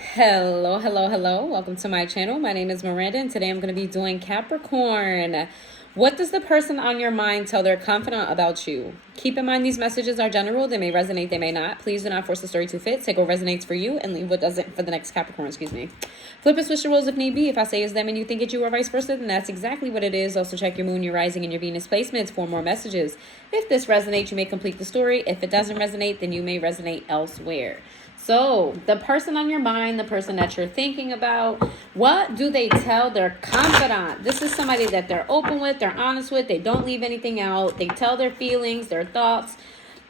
Hello, hello, hello. Welcome to my channel. My name is Miranda, and today I'm going to be doing Capricorn. What does the person on your mind tell their confidant about you? Keep in mind these messages are general. They may resonate, they may not. Please do not force the story to fit. Take what resonates for you and leave what doesn't for the next Capricorn, Flip and switch the roles if need be. If I say it's them and you think it's you or vice versa, then that's exactly what it is. Also check your moon, your rising, and your Venus placements for more messages. If this resonates, you may complete the story. If it doesn't resonate, then you may resonate elsewhere. So the person on your mind, the person that you're thinking about, what do they tell their confidant? This is somebody that they're open with, they're honest with, they don't leave anything out. They tell their feelings, their thoughts,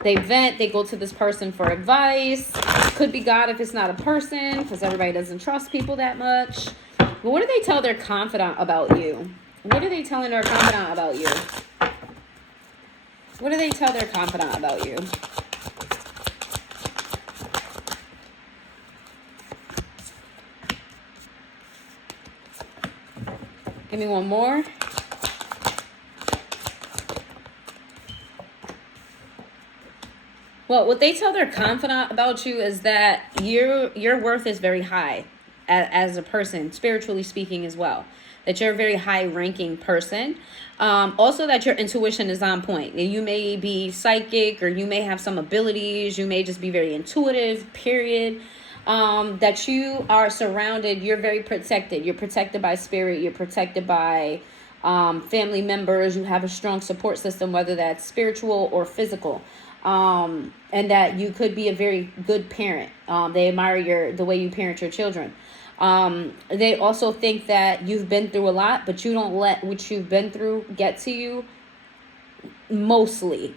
they vent, they go to this person for advice. Could be God if it's not a person, because everybody doesn't trust people that much. But what do they tell their confidant about you? What are they telling their confidant about you? What do they tell their confidant about you? Give me one more. Well, what they tell their confidant about you is that your worth is very high as a person, spiritually speaking as well. That you're a very high-ranking person. Also that your intuition is on point. You may be psychic or you may have some abilities. You may just be very intuitive, period. That you are surrounded, you're very protected. You're protected by spirit. You're protected by family members. You have a strong support system, whether that's spiritual or physical. And that you could be a very good parent. They admire the way you parent your children. They also think that you've been through a lot, but you don't let what you've been through get to you mostly.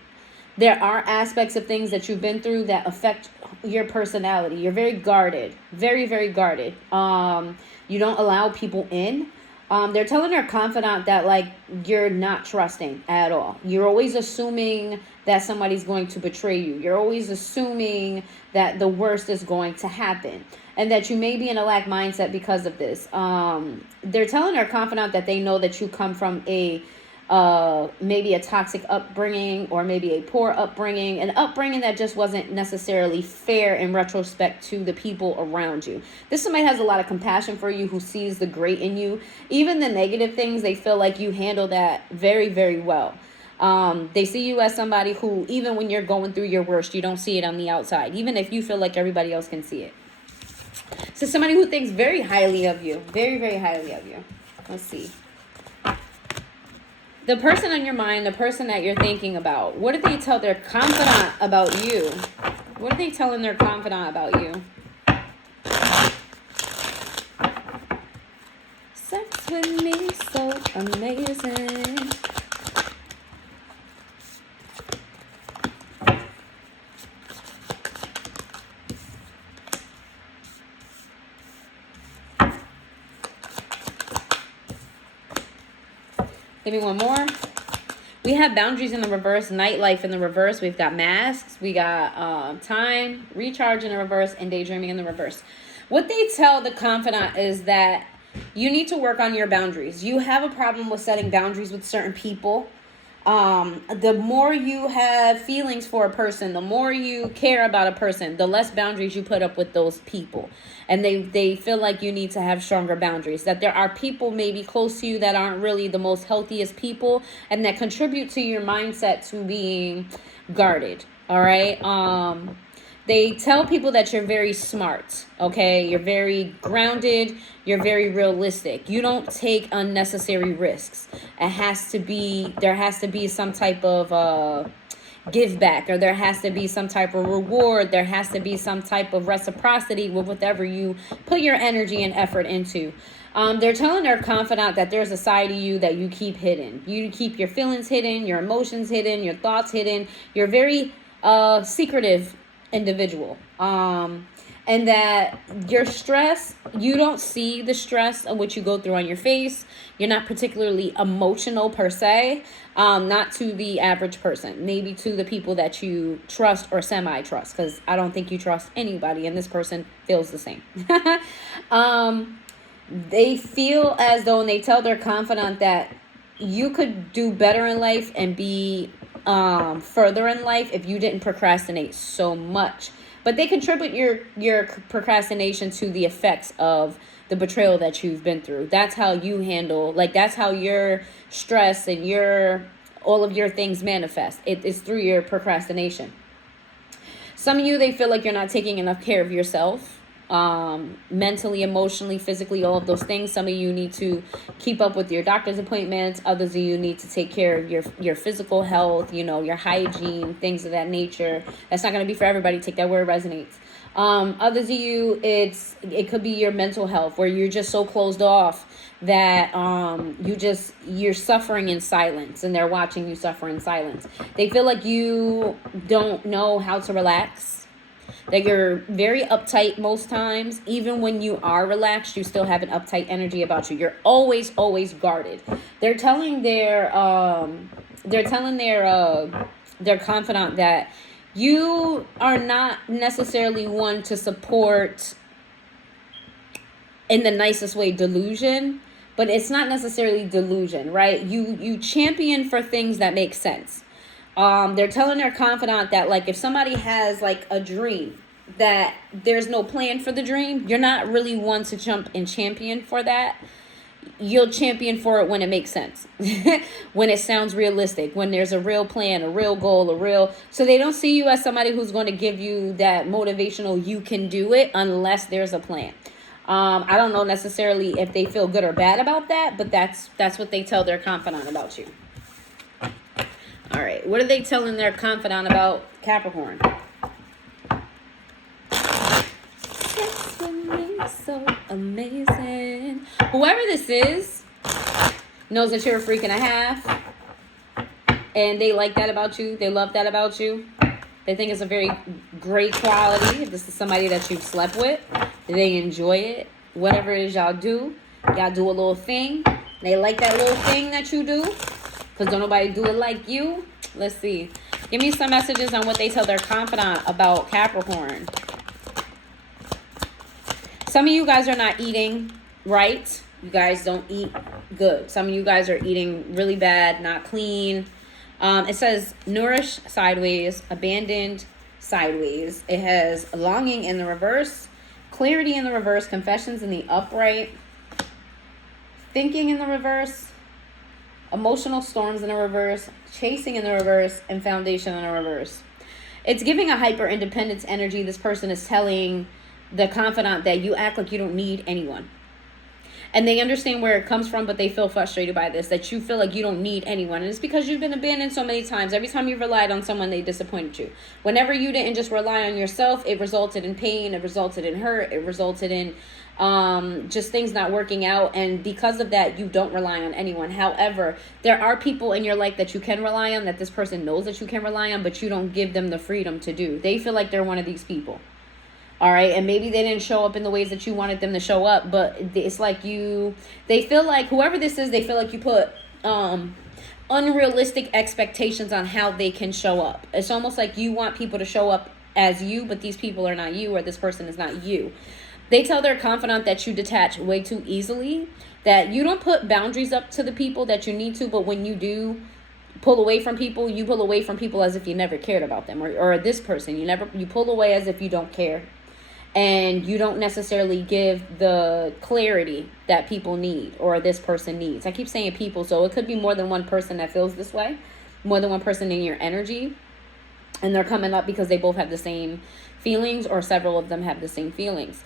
There are aspects of things that you've been through that affect your personality. You're very guarded, very, very guarded. You don't allow people in. They're telling their confidant that, like, you're not trusting at all. You're always assuming that somebody's going to betray you. You're always assuming that the worst is going to happen and that you may be in a lack mindset because of this. They're telling their confidant that they know that you come from maybe a toxic upbringing or maybe a poor upbringing, an upbringing that just wasn't necessarily fair in retrospect to the people around you. This somebody has a lot of compassion for you, who sees the great in you. Even the negative things, they feel like you handle that very, very well. They see you as somebody who, even when you're going through your worst, you don't see it on the outside, even if you feel like everybody else can see it. So somebody who thinks very highly of you, very, very highly of you. Let's see. The person on your mind, the person that you're thinking about, what do they tell their confidant about you? What are they telling their confidant about you? Sex with me so amazing. Give me one more. We have boundaries in the reverse, nightlife in the reverse. We've got masks. We got time, recharge in the reverse, and daydreaming in the reverse. What they tell the confidant is that you need to work on your boundaries. You have a problem with setting boundaries with certain people. The more you have feelings for a person, the more you care about a person, the less boundaries you put up with those people. And they feel like you need to have stronger boundaries, that there are people maybe close to you that aren't really the most healthiest people and that contribute to your mindset to being guarded. All right. They tell people that you're very smart, okay? You're very grounded. You're very realistic. You don't take unnecessary risks. There has to be some type of give back, or there has to be some type of reward. There has to be some type of reciprocity with whatever you put your energy and effort into. They're telling their confidant that there's a side of you that you keep hidden. You keep your feelings hidden, your emotions hidden, your thoughts hidden. You're very secretive individual, and that your stress, you don't see the stress of what you go through on your face. You're not particularly emotional per se, not to the average person, maybe to the people that you trust or semi-trust, because I don't think you trust anybody, and this person feels the same. They feel as though, and they tell their confidant that you could do better in life and be further in life if you didn't procrastinate so much. But they contribute your procrastination to the effects of the betrayal that you've been through. That's how you handle, like, that's how your stress and all of your things manifest. It is through your procrastination. Some of you, they feel like you're not taking enough care of yourself, mentally, emotionally, physically, all of those things. Some of you need to keep up with your doctor's appointments. Others of you need to take care of your physical health, your hygiene, things of that nature. That's not going to be for everybody. Take that where it resonates. Others of you, it could be your mental health, where you're just so closed off that you're suffering in silence, and they're watching you suffer in silence. They feel like you don't know how to relax, that you're very uptight most times. Even when you are relaxed, you still have an uptight energy about you. You're always guarded. They're telling their confidant that you are not necessarily one to support, in the nicest way, delusion, but it's not necessarily delusion, right? You champion for things that make sense. They're telling their confidant that, like, if somebody has like a dream that there's no plan for the dream, you're not really one to jump and champion for that. You'll champion for it when it makes sense, when it sounds realistic, when there's a real plan, a real goal, so they don't see you as somebody who's going to give you that motivational, you can do it, unless there's a plan. I don't know necessarily if they feel good or bad about that, but that's what they tell their confidant about you. All right, what are they telling their confidant about Capricorn? That's what makes so amazing. Whoever this is knows that you're a freak and a half, and they like that about you. They love that about you. They think it's a very great quality. If this is somebody that you've slept with, they enjoy it. Whatever it is y'all do a little thing. They like that little thing that you do, because don't nobody do it like you. Let's see. Give me some messages on what they tell their confidant about Capricorn. Some of you guys are not eating right. You guys don't eat good. Some of you guys are eating really bad, not clean. It says nourish sideways, abandoned sideways. It has longing in the reverse, clarity in the reverse, confessions in the upright, thinking in the reverse, emotional storms in the reverse, chasing in the reverse, and foundation in the reverse. It's giving a hyper independence energy. This person is telling the confidant that you act like you don't need anyone. And they understand where it comes from, but they feel frustrated by this, that you feel like you don't need anyone. And it's because you've been abandoned so many times. Every time you relied on someone, they disappointed you. Whenever you didn't just rely on yourself, it resulted in pain, it resulted in hurt, it resulted in just things not working out. And because of that, you don't rely on anyone. However, there are people in your life that you can rely on, that this person knows that you can rely on, but you don't give them the freedom to do. They feel like they're one of these people. All right. And maybe they didn't show up in the ways that you wanted them to show up, but it's like they feel like, whoever this is, they feel like you put unrealistic expectations on how they can show up. It's almost like you want people to show up as you, but these people are not you, or this person is not you. They tell their confidant that you detach way too easily, that you don't put boundaries up to the people that you need to, but when you do pull away from people, you pull away from people as if you never cared about them, or this person, you pull away as if you don't care. And you don't necessarily give the clarity that people need, or this person needs. I keep saying people, so it could be more than one person that feels this way, more than one person in your energy. And they're coming up because they both have the same feelings, or several of them have the same feelings.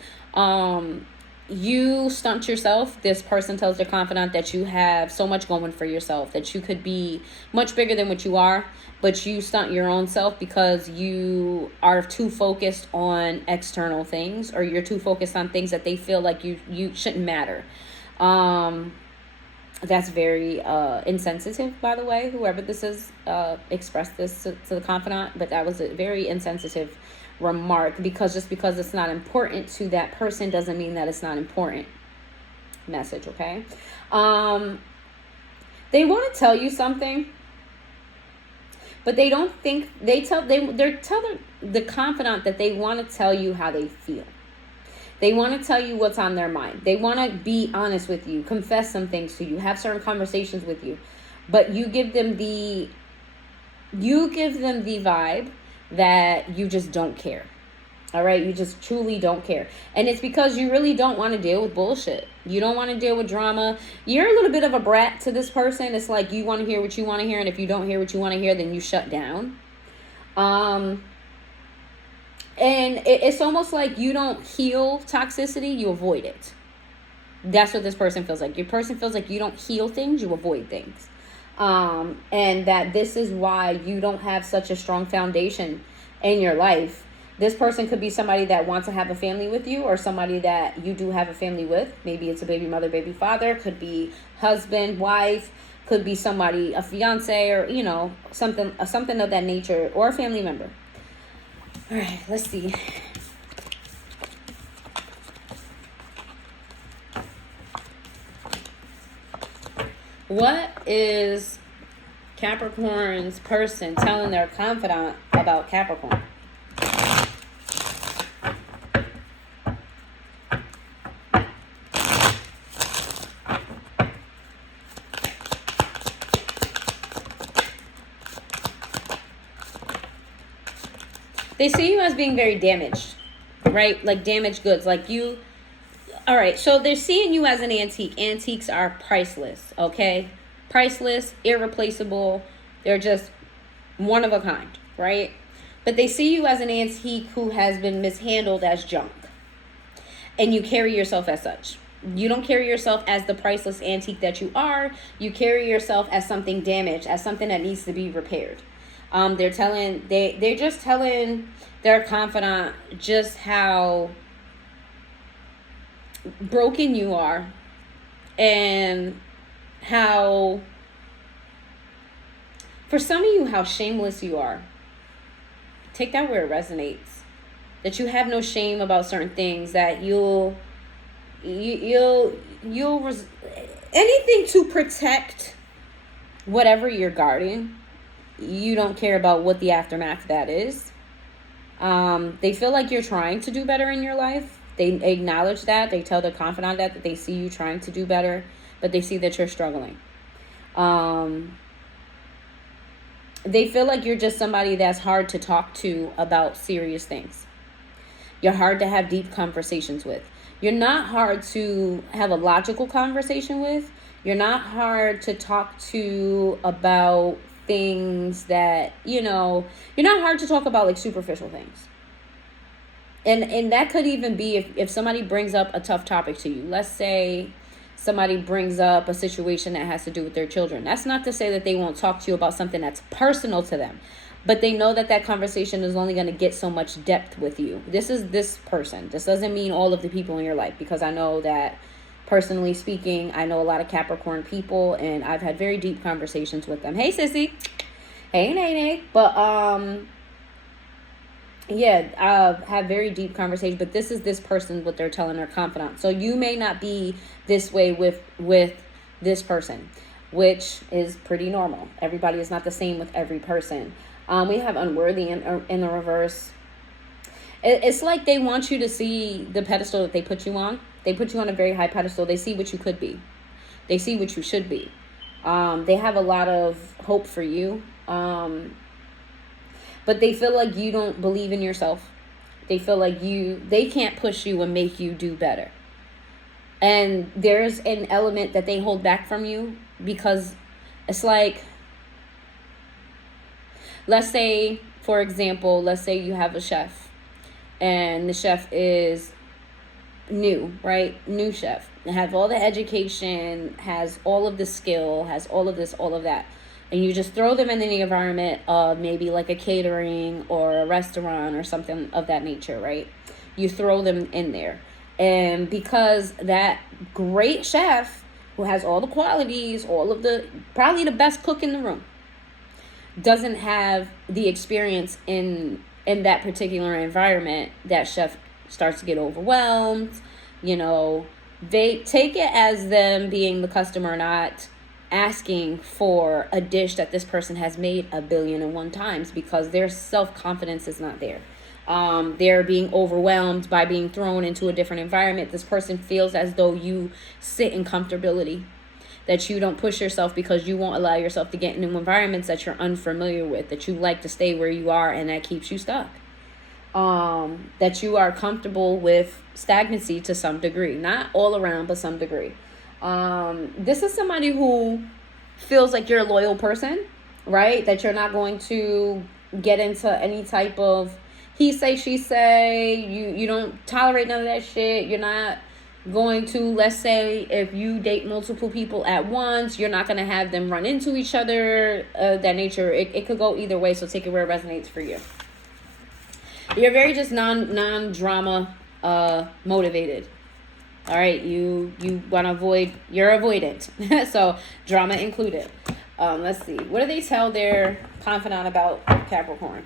You stunt yourself. This person tells their confidant that you have so much going for yourself, that you could be much bigger than what you are, but you stunt your own self because you are too focused on external things, or you're too focused on things that they feel like you shouldn't matter. That's very insensitive, by the way. Whoever this is expressed this to the confidant, but that was a very insensitive remark, because just because it's not important to that person doesn't mean that it's not important. Message, okay? They want to tell you something, but they don't think, they're telling the confidant that they want to tell you how they feel. They want to tell you what's on their mind. They want to be honest with you, confess some things to you, have certain conversations with you, but you give them the vibe that you just don't care. All right, you just truly don't care. And it's because you really don't want to deal with bullshit. You don't want to deal with drama. You're a little bit of a brat to this person. It's like you want to hear what you want to hear, and if you don't hear what you want to hear, then you shut down. And it's almost like you don't heal toxicity, you avoid it. That's what this person feels like. Your person feels like you don't heal things, you avoid things. And that this is why you don't have such a strong foundation in your life. This person could be somebody that wants to have a family with you, or somebody that you do have a family with. Maybe it's a baby mother, baby father, could be husband, wife, could be somebody, a fiance, or, you know, something of that nature, or a family member. All right, let's see. What is Capricorn's person telling their confidant about Capricorn? They see you as being very damaged, right? Like damaged goods. Like you. All right. So they're seeing you as an antique. Antiques are priceless. Okay. Priceless, irreplaceable. They're just one of a kind, right? But they see you as an antique who has been mishandled as junk. And you carry yourself as such. You don't carry yourself as the priceless antique that you are. You carry yourself as something damaged, as something that needs to be repaired. They're just telling their confidant just how broken you are, and how, for some of you, how shameless you are. Take that where it resonates. That you have no shame about certain things, that you'll anything to protect whatever you're guarding. You don't care about what the aftermath of that is. They feel like you're trying to do better in your life. They acknowledge that. They tell their confidant that they see you trying to do better, but they see that you're struggling. They feel like you're just somebody that's hard to talk to about serious things. You're hard to have deep conversations with. You're not hard to have a logical conversation with. You're not hard to talk to about things that, you know, you're not hard to talk about, like superficial things. And that could even be if somebody brings up a tough topic to you. Let's say somebody brings up a situation that has to do with their children. That's not to say that they won't talk to you about something that's personal to them. But they know that conversation is only going to get so much depth with you. This is this person. This doesn't mean all of the people in your life, because I know that, personally speaking, I know a lot of Capricorn people, and I've had very deep conversations with them. Hey, sissy. Hey, Nene. But, yeah, have very deep conversations. But this is this person, what they're telling their confidant. So you may not be this way with this person, which is pretty normal. Everybody is not the same with every person. We have unworthy in the reverse. It's like they want you to see the pedestal that they put you on. They put you on a very high pedestal. They see what you could be. They see what you should be. They have a lot of hope for you. But they feel like you don't believe in yourself. They feel like they can't push you and make you do better. And there's an element that they hold back from you, because it's like, let's say, for example, let's say you have a chef, and the chef is new, right? New chef. Have all the education, has all of the skill, has all of this, all of that. And you just throw them in the environment of maybe like a catering or a restaurant or something of that nature, right? You throw them in there. And because that great chef who has all the qualities, probably the best cook in the room, doesn't have the experience in that particular environment, that chef starts to get overwhelmed. You know, they take it as them being the customer, not asking for a dish that this person has made 1,000,000,001 times, because their self-confidence is not there. They're being overwhelmed by being thrown into a different environment. This person feels as though you sit in comfortability, that you don't push yourself because you won't allow yourself to get into environments that you're unfamiliar with, that you like to stay where you are, and that keeps you stuck. that you are comfortable with stagnancy to some degree. Not all around, but some degree. This is somebody who feels like you're a loyal person, right? That you're not going to get into any type of he say, she say. You don't tolerate none of that shit. You're not going to, let's say, if you date multiple people at once, you're not going to have them run into each other, that nature. It could go either way, so take it where it resonates for you. You're very just non-drama motivated. All right, you want to avoid, you're avoidant. So drama included. Let's see. What do they tell their confidant about Capricorn?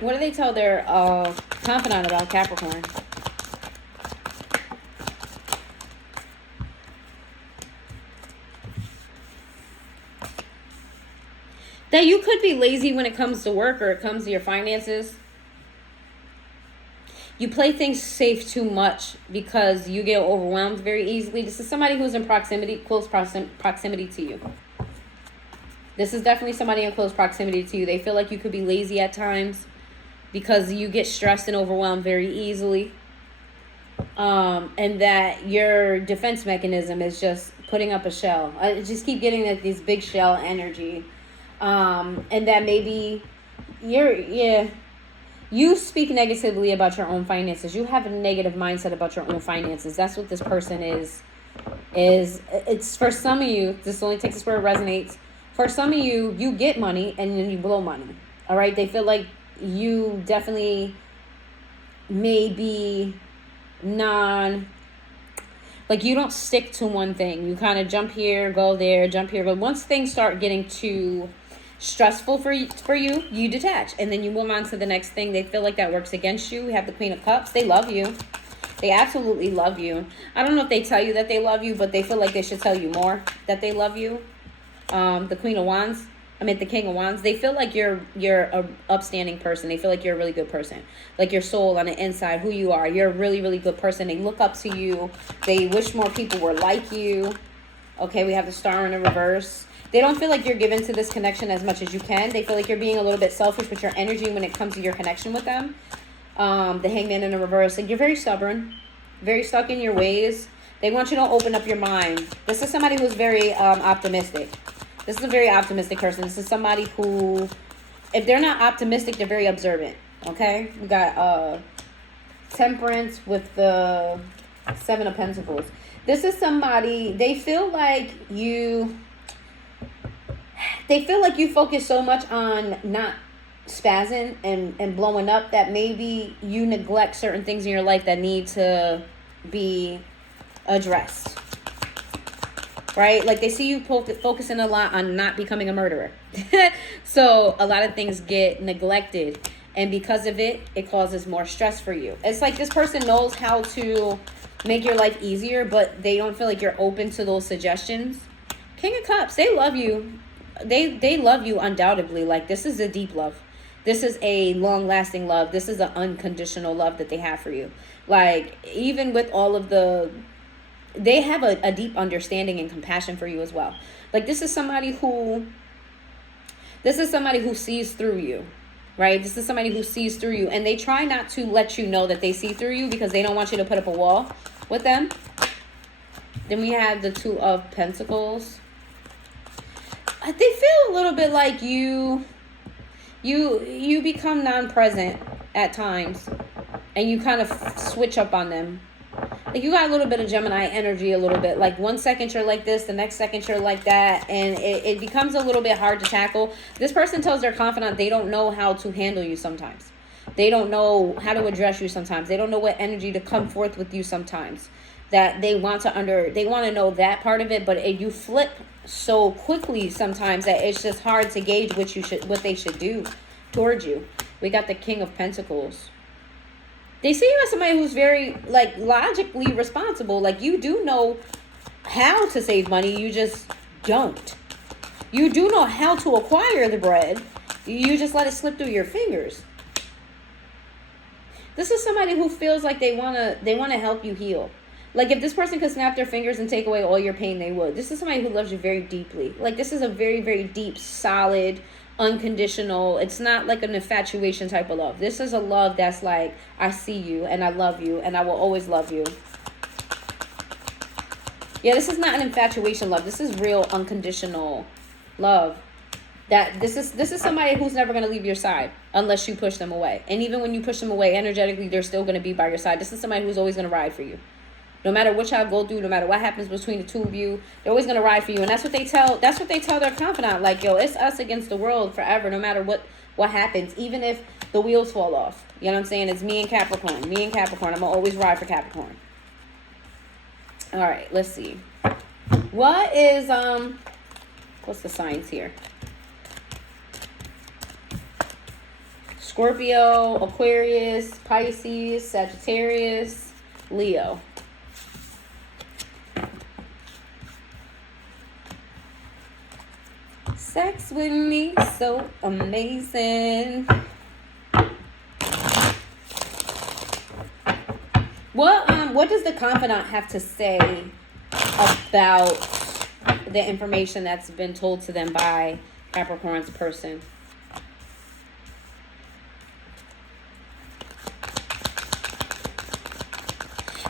What do they tell their confidant about Capricorn? That you could be lazy when it comes to work or it comes to your finances. You play things safe too much because you get overwhelmed very easily. This is somebody who's in proximity, close proximity to you. This is definitely somebody in close proximity to you. They feel like you could be lazy at times because you get stressed and overwhelmed very easily. And that your defense mechanism is just putting up a shell. I just keep getting like these big shell energy. And that maybe you speak negatively about your own finances. You have a negative mindset about your own finances. That's what this person is it's for some of you, this only takes us where it resonates. For some of you, you get money and then you blow money. All right. They feel like you definitely may be like you don't stick to one thing. You kind of jump here, go there, jump here. But once things start getting too stressful for you, you detach. And then you move on to the next thing. They feel like that works against you. We have the Queen of Cups. They love you. They absolutely love you. I don't know if they tell you that they love you, but they feel like they should tell you more that they love you. The Queen of Wands. The King of Wands. They feel like you're a upstanding person. They feel like you're a really good person. Like your soul on the inside, who you are. You're a really, really good person. They look up to you. They wish more people were like you. Okay, we have the Star in the reverse. They don't feel like you're given to this connection as much as you can. They feel like you're being a little bit selfish with your energy when it comes to your connection with them. The Hangman in the reverse. Like you're very stubborn. Very stuck in your ways. They want you to open up your mind. This is somebody who's very optimistic. This is a very optimistic person. This is somebody who, if they're not optimistic, they're very observant. Okay? We got Temperance with the Seven of Pentacles. This is somebody, they feel like you focus so much on not spazzing and blowing up that maybe you neglect certain things in your life that need to be addressed. Right? Like they see you focusing a lot on not becoming a murderer. So a lot of things get neglected. And because of it, it causes more stress for you. It's like this person knows how to make your life easier, but they don't feel like you're open to those suggestions. King of Cups, they love you. They love you undoubtedly. Like this is a deep love. This is a long-lasting love. This is an unconditional love that they have for you. Like even with all of they have a deep understanding and compassion for you as well. Like this is somebody who sees through you, right? This is somebody who sees through you, and they try not to let you know that they see through you because they don't want you to put up a wall with them. Then we have the Two of Pentacles. They feel a little bit like you become non-present at times, and you kind of switch up on them. Like you got a little bit of Gemini energy, a little bit. Like 1 second you're like this, the next second you're like that. And it becomes a little bit hard to tackle. This person tells their confidant they don't know how to handle you sometimes. They don't know how to address you sometimes. They don't know what energy to come forth with you sometimes. That they want to know that part of it, but you flip so quickly sometimes that it's just hard to gauge what they should do towards you. We got the King of Pentacles. They see you as somebody who's very, like, logically responsible. Like, you do know how to save money. You just don't. You do know how to acquire the bread. You just let it slip through your fingers. This is somebody who feels like they wanna help you heal. Like, if this person could snap their fingers and take away all your pain, they would. This is somebody who loves you very deeply. Like, this is a very, very deep, solid, unconditional. It's not like an infatuation type of love. This is a love that's like, I see you and I love you and I will always love you. Yeah, this is not an infatuation love. This is real unconditional love. That this is somebody who's never going to leave your side unless you push them away. And even when you push them away energetically, they're still going to be by your side. This is somebody who's always going to ride for you. No matter what y'all go through, no matter what happens between the two of you, they're always gonna ride for you. And that's what they tell their confidant. Like, yo, it's us against the world forever, no matter what happens, even if the wheels fall off. You know what I'm saying? It's me and Capricorn. Me and Capricorn. I'm gonna always ride for Capricorn. All right, let's see. What is what's the signs here? Scorpio, Aquarius, Pisces, Sagittarius, Leo. Sex with me, so amazing. What does the confidant have to say about the information that's been told to them by Capricorn's person?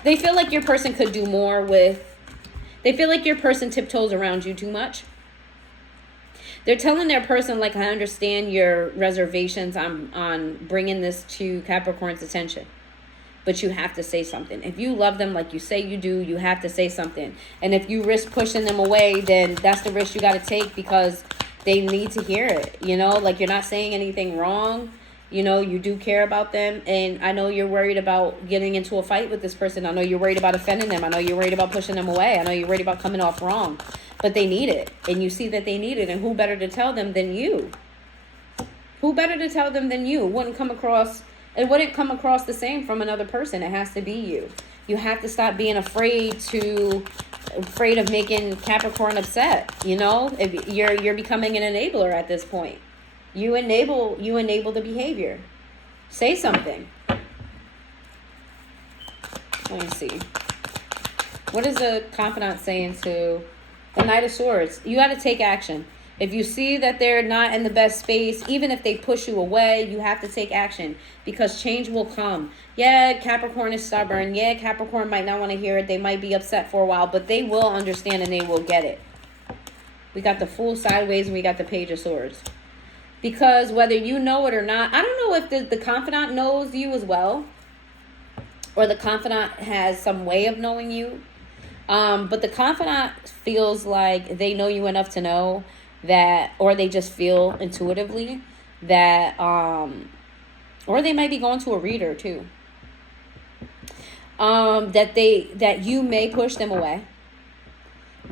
They feel like your person could do more with... They feel like your person tiptoes around you too much. They're telling their person, like, I understand your reservations on bringing this to Capricorn's attention. But you have to say something. If you love them like you say you do, you have to say something. And if you risk pushing them away, then that's the risk you got to take because they need to hear it. You know, like, you're not saying anything wrong. You know, you do care about them. And I know you're worried about getting into a fight with this person. I know you're worried about offending them. I know you're worried about pushing them away. I know you're worried about coming off wrong. But they need it. And you see that they need it. And who better to tell them than you? Who better to tell them than you? It wouldn't come across the same from another person. It has to be you. You have to stop being afraid of making Capricorn upset. You know, if you're becoming an enabler at this point. You enable the behavior. Say something. Let me see. What is the confidant saying to the Knight of Swords? You got to take action. If you see that they're not in the best space, even if they push you away, you have to take action because change will come. Yeah, Capricorn is stubborn. Yeah, Capricorn might not want to hear it. They might be upset for a while, but they will understand and they will get it. We got the Fool sideways and we got the Page of Swords. Because whether you know it or not, I don't know if the confidant knows you as well. Or the confidant has some way of knowing you. But the confidant feels like they know you enough to know that, or they just feel intuitively that, or they might be going to a reader too. That you may push them away.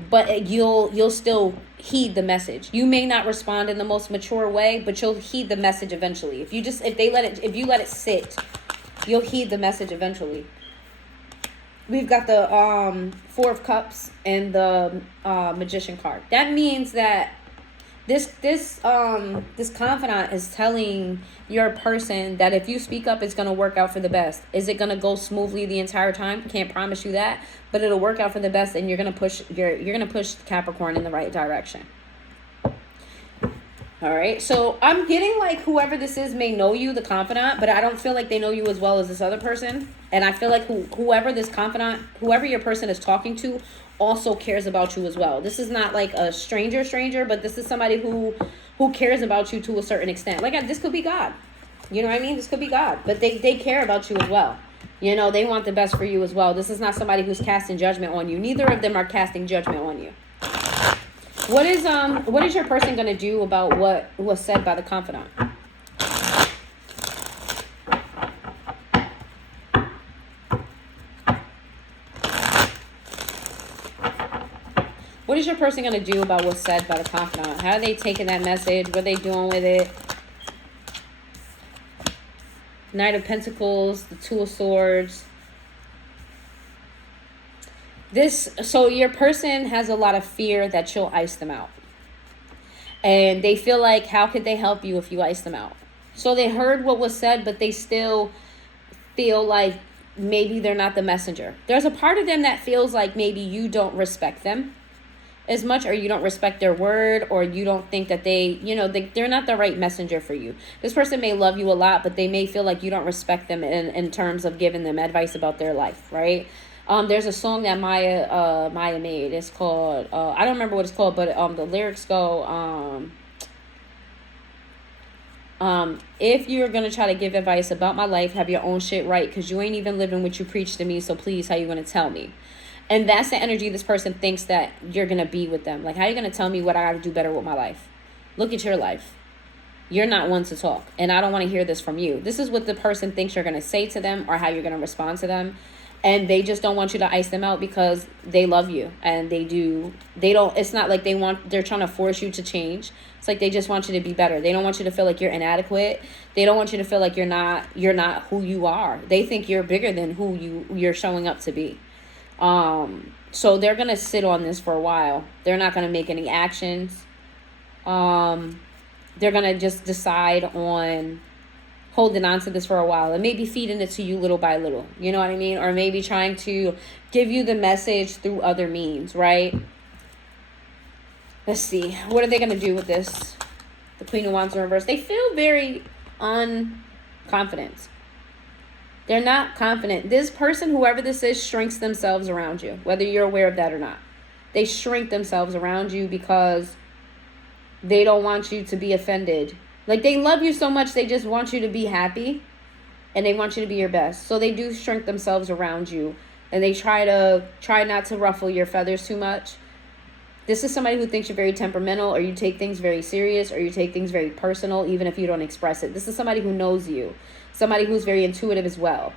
But you'll still heed the message. You may not respond in the most mature way, but you'll heed the message eventually. If you let it sit, you'll heed the message eventually. We've got the Four of Cups and the Magician card. That means that this confidant is telling your person that if you speak up, it's going to work out for the best. Is it going to go smoothly the entire time? Can't promise you that, but it'll work out for the best, and you're going to push Capricorn in the right direction. All right, so I'm getting like whoever this is may know you, the confidant, but I don't feel like they know you as well as this other person. And I feel like whoever your person is talking to also cares about you as well. This is not like a stranger, but this is somebody who cares about you to a certain extent. Like, this could be God. You know what I mean? This could be God, but they care about you as well. You know, they want the best for you as well. This is not somebody who's casting judgment on you. Neither of them are casting judgment on you. What is your person going to do about what was said by the confidant? What is your person going to do about what's said by the confidant? How are they taking that message? What are they doing with it? Knight of Pentacles, the Two of Swords. So your person has a lot of fear that you'll ice them out. And they feel like, how could they help you if you ice them out? So they heard what was said, but they still feel like maybe they're not the messenger. There's a part of them that feels like maybe you don't respect them as much, or you don't respect their word, or you don't think that they're not the right messenger for you. This person may love you a lot, but they may feel like you don't respect them in terms of giving them advice about their life, right? There's a song that Maya made. It's called I don't remember what it's called, but the lyrics go if you're gonna try to give advice about my life, have your own shit right, because you ain't even living what you preach to me, so please, how you gonna tell me? And that's the energy this person thinks that you're going to be with them. Like, how are you going to tell me what I got to do better with my life? Look at your life. You're not one to talk. And I don't want to hear this from you. This is what the person thinks you're going to say to them, or how you're going to respond to them. And they just don't want you to ice them out because they love you. And it's not like they're trying to force you to change. It's like they just want you to be better. They don't want you to feel like you're inadequate. They don't want you to feel like you're not who you are. They think you're bigger than who you're showing up to be. So they're going to sit on this for a while. They're not going to make any actions. They're going to just decide on holding on to this for a while, and maybe feeding it to you little by little. You know what I mean? Or maybe trying to give you the message through other means, right? Let's see. What are they going to do with this? The Queen of Wands in reverse. They feel very unconfident. They're not confident. This person, whoever this is, shrinks themselves around you, whether you're aware of that or not. They shrink themselves around you because they don't want you to be offended. Like, they love you so much, they just want you to be happy, and they want you to be your best. So they do shrink themselves around you, and they try not to ruffle your feathers too much. This is somebody who thinks you're very temperamental, or you take things very serious, or you take things very personal, even if you don't express it. This is somebody who knows you. Somebody who's very intuitive as well.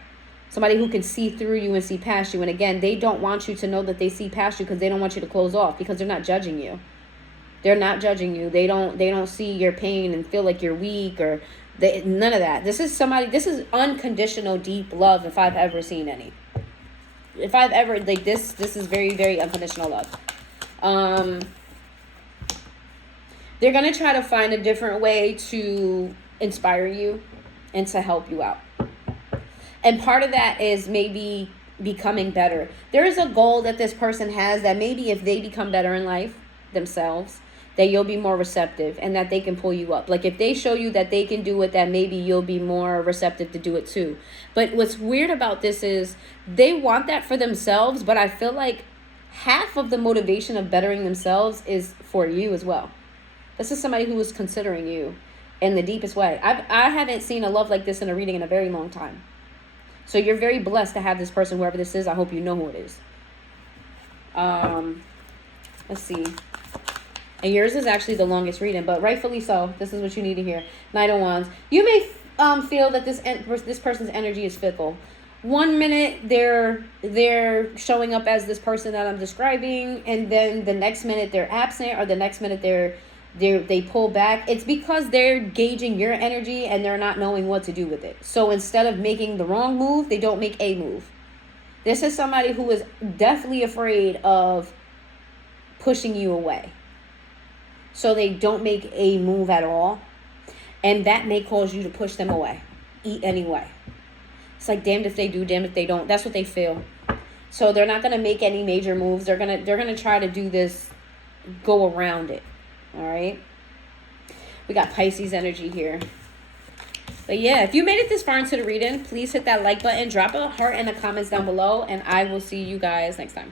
Somebody who can see through you and see past you. And again, they don't want you to know that they see past you, because they don't want you to close off, because they're not judging you. They're not judging you. They don't see your pain and feel like you're weak, or none of that. This is unconditional, deep love, if I've ever seen any. If I've ever, like, this is very, very unconditional love. They're going to try to find a different way to inspire you and to help you out. And part of that is maybe becoming better. There is a goal that this person has, that maybe if they become better in life themselves, that you'll be more receptive, and that they can pull you up. Like, if they show you that they can do it, that maybe you'll be more receptive to do it too. But what's weird about this is they want that for themselves, but I feel like half of the motivation of bettering themselves is for you as well. This is somebody who is considering you in the deepest way. I haven't seen a love like this in a reading in a very long time. So you're very blessed to have this person, whoever this is. I hope you know who it is. Let's see. And yours is actually the longest reading, but rightfully so. This is what you need to hear. Knight of Wands. You may feel that this person's energy is fickle. 1 minute they're showing up as this person that I'm describing, and then the next minute they're absent, or the next minute they pull back. It's because they're gauging your energy and they're not knowing what to do with it. So instead of making the wrong move, they don't make a move. This is somebody who is definitely afraid of pushing you away. So they don't make a move at all. And that may cause you to push them away. Anyway. It's like, damned if they do, damned if they don't. That's what they feel. So they're not going to make any major moves. They're gonna try to do this, go around it. All right. We got Pisces energy here. But yeah, if you made it this far into the reading, please hit that like button. Drop a heart in the comments down below. And I will see you guys next time.